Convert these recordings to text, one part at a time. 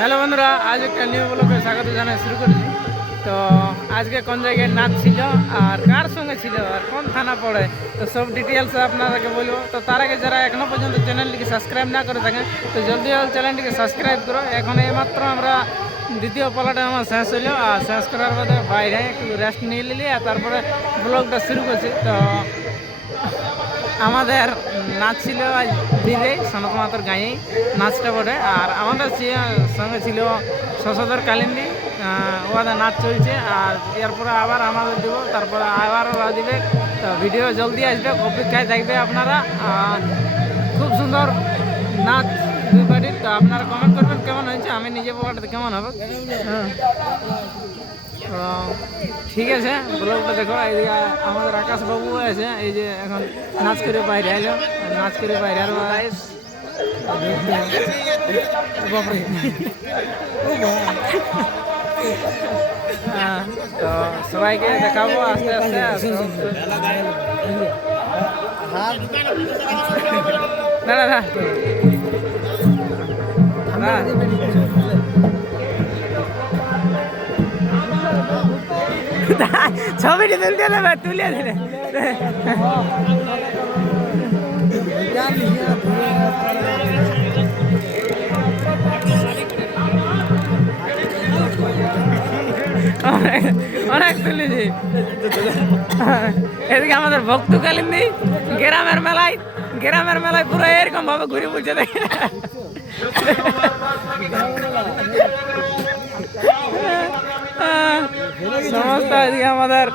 Hello বন্ধুরা, আজ একটা নিউ ব্লগে স্বাগত জানাই, শুরু করেছি। তো আজকে কোন জায়গায় নাচ ছিল আর কার সঙ্গে ছিল আর কোন থানা পড়ে, তো সব ডিটেলস আপনাদেরকে বলব। তো তার আগে যারা এখনও পর্যন্ত চ্যানেলটিকে সাবস্ক্রাইব না করে থাকেন, তো জলদি জলদি চ্যানেলটিকে সাবস্ক্রাইব করো। এখন এইমাত্র আমরা দ্বিতীয় পালাটা আমার শেষ হইল, আর শেষ করার বাদে বাইরে একটু রেস্ট নিয়ে নিলি, আর তারপরে ব্লগটা শুরু করছি। তো আমাদের নাচ ছিল দিদি সনত মাতার গাঁয়েই নাচটা বটে। আর আমাদের সঙ্গে ছিল শশধর কালিন্দি ওদের নাচ চলছে। আর এরপরে আবার আমাদের দিব, তারপরে আবার ওরা দিবে। তো ভিডিও জলদি আসবে, অপেক্ষায় থাকবে আপনারা। খুব সুন্দর নাচ দুই পার্টির। তো আপনারা কমেন্ট করবেন, কেমন হয়েছে? আমি নিজে বলাটা কেমন হবে? হ্যাঁ। ঠিক আছে ব্লগটা দেখো এইদিকে আমাদের আকাশ বাবু আছে এই যে এখন নাচ করে বাইরে আলো নাচ করে বাইরে হ্যাঁ, তো সবাইকে দেখাবো আস্তে আস্তে। না না। না। ছবিটি তুলতে দেবে তুলে দিলে। অনেক তুলেছি। এদিকে আমাদের ভক্তকালীন নেই, গ্রামের মেলায় গ্রামের মেলায় পুরো এরকম ভাবে ঘুরে বুঝে দেখে। সমস্ত এদিকে আমাদের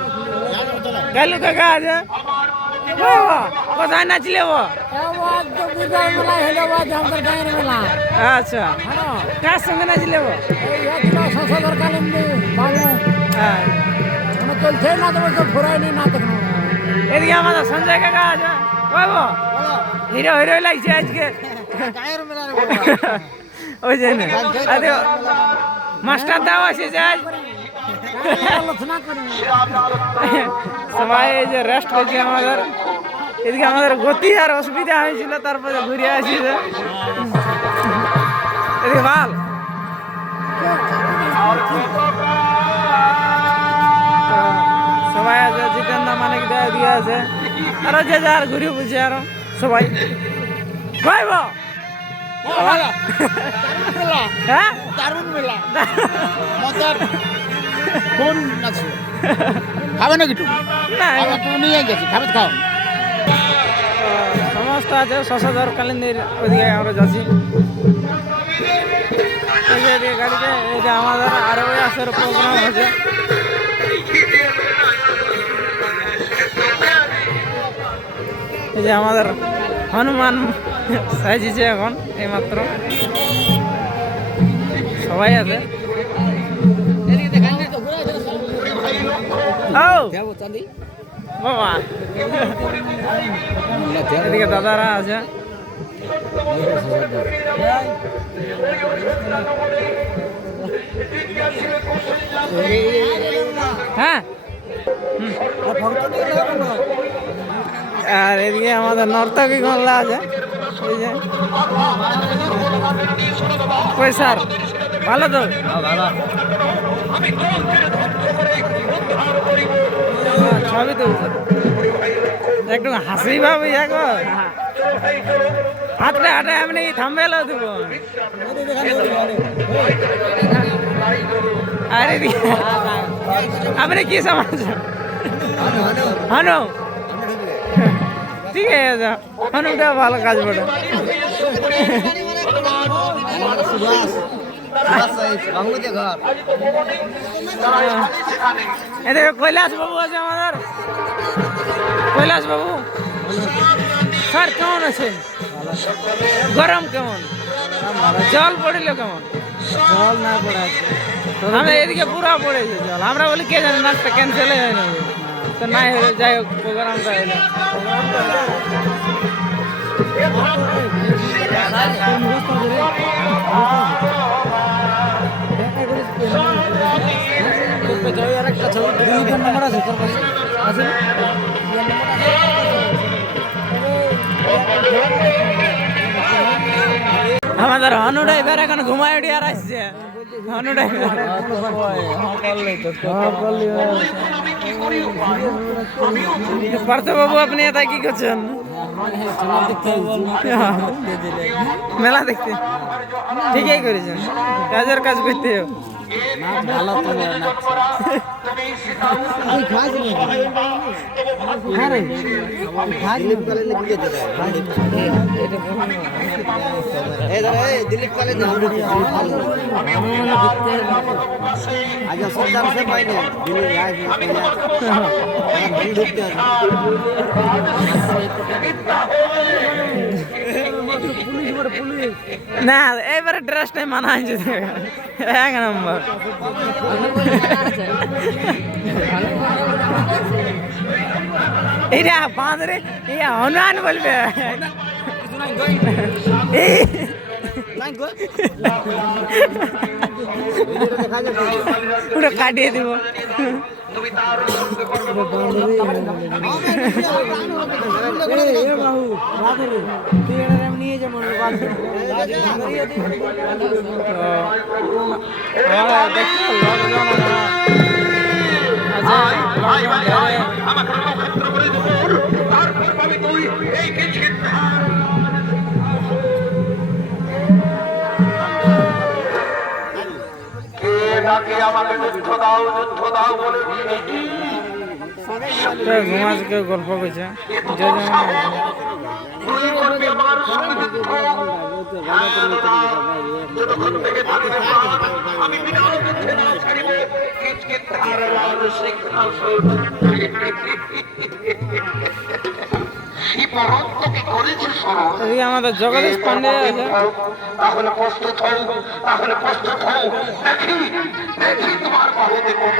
কালু কাকা আছে। কোথায় নাচলে ও? আচ্ছা। কার সঙ্গে নাচলে ও? হ্যাঁ। এদিকে আমাদের সঞ্জয় কাকা আছে। বাবু হিরো হিরো লাগছে আজকে। ওই জন্য। মাস্টার দাও আছে যে আজ সবাই এই যে রেস্ট করছে আমাদের। এদিকে আমাদের গতি আর অসুবিধা হয়েছিল তারপরে ঘুরে আসি এদিকে ভালো সবাই আছে জিতেন দা মানিক দা এদিকে আছে। আরও যে যার ঘুরে বুঝছে আরও সবাই। ভাইব হ্যাঁ? দারুণ মেলা। মজার। কোন আছে? খাবে নাকি তুমি? না। তুমি নিয়ে গেছি খাবে খাও। সমস্ত আছে শশধর কালিন্দির ওইদিকে আমরা যাচ্ছি। এই যে গাড়িতে এই যে আমাদের আরও আসার প্রোগ্রাম আছে। এই যে আমাদের হনুমান সাজিছে এখন এইমাত্র। সবাই আছে। এদিকে দাদারা আছে। হ্যাঁ। আর এদিকে আমাদের নর্তকী গল্লা আছে। এই যে। স্যার? ভালো তো। ছবি তো একটু হাসি ভাবি গো হাতটা হাতে এমনি থামবেল দেবো। আরে আপনি কি সমাচার হানু ঠিক আছে। হানুটা ভালো কাজ বটে। এদিকে কৈলাস বাবু আছে আমাদের কৈলাস বাবু স্যার কেমন আছেন? গরম কেমন? জল পড়িল কেমন জল না পড়ে আছে আমরা এদিকে পুরা পড়েছে জল আমরা বলি কে জানে নাচটা ক্যান্সেল হয়ে যাবে তো নাই হয়ে যাই হোক প্রোগ্রামটা এলো আরেকটা আমাদের হনু ড্রাইভার এখন ঘুমায় উঠে আর আসছে। হনু ড্রাইভার পার্থ বাবু আপনি এটা কি করছেন? মেলা দেখতে। ঠিকই করেছেন। কাজের কাজ করতে। ভালো হ্যাঁ রে। লিখে দিলীপ কালে না আমরা আমি দেখতে আগে সুলতান সে পাইনে। দিলীপ রায় আমি দেখতে পুলিশ বড় পুলিশ না এবারে ড্রেসটাই মানা হয়েছে। এক নম্বর। এটা বাঁধরে ইয়া হনুমান বলবে পুরো কাটিয়ে দিব আমরা ডাকে আমাকে যুদ্ধ দাও যুদ্ধ দাও বলে গল্প যে আমি আমাদের জগদীশ পান্ডে আছে। তাহলে প্রস্তুত হও তাহলে প্রস্তুত হও। দেখি দেখি তোমার বাহুতে কত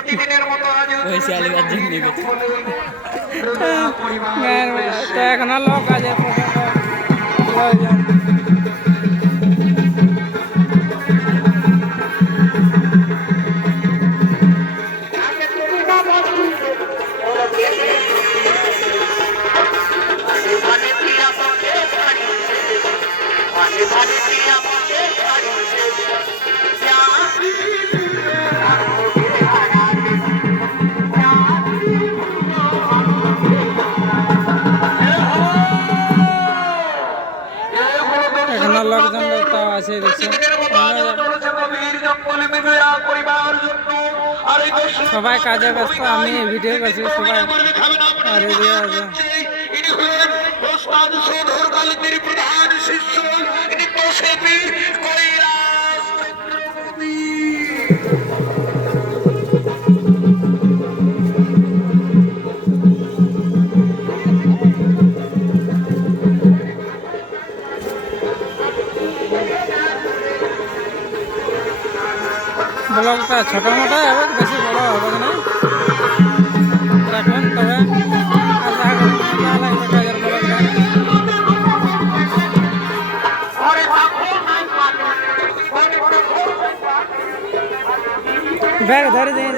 প্রতিদিনের মতো আজ গায়ের মেলা তো এখন লোক আছে লোকজন। সবাই কাজে ব্যস্ত আমি ভিডিও করছি সবাই ব্লগটা ছোট মোটো बैग धर दे।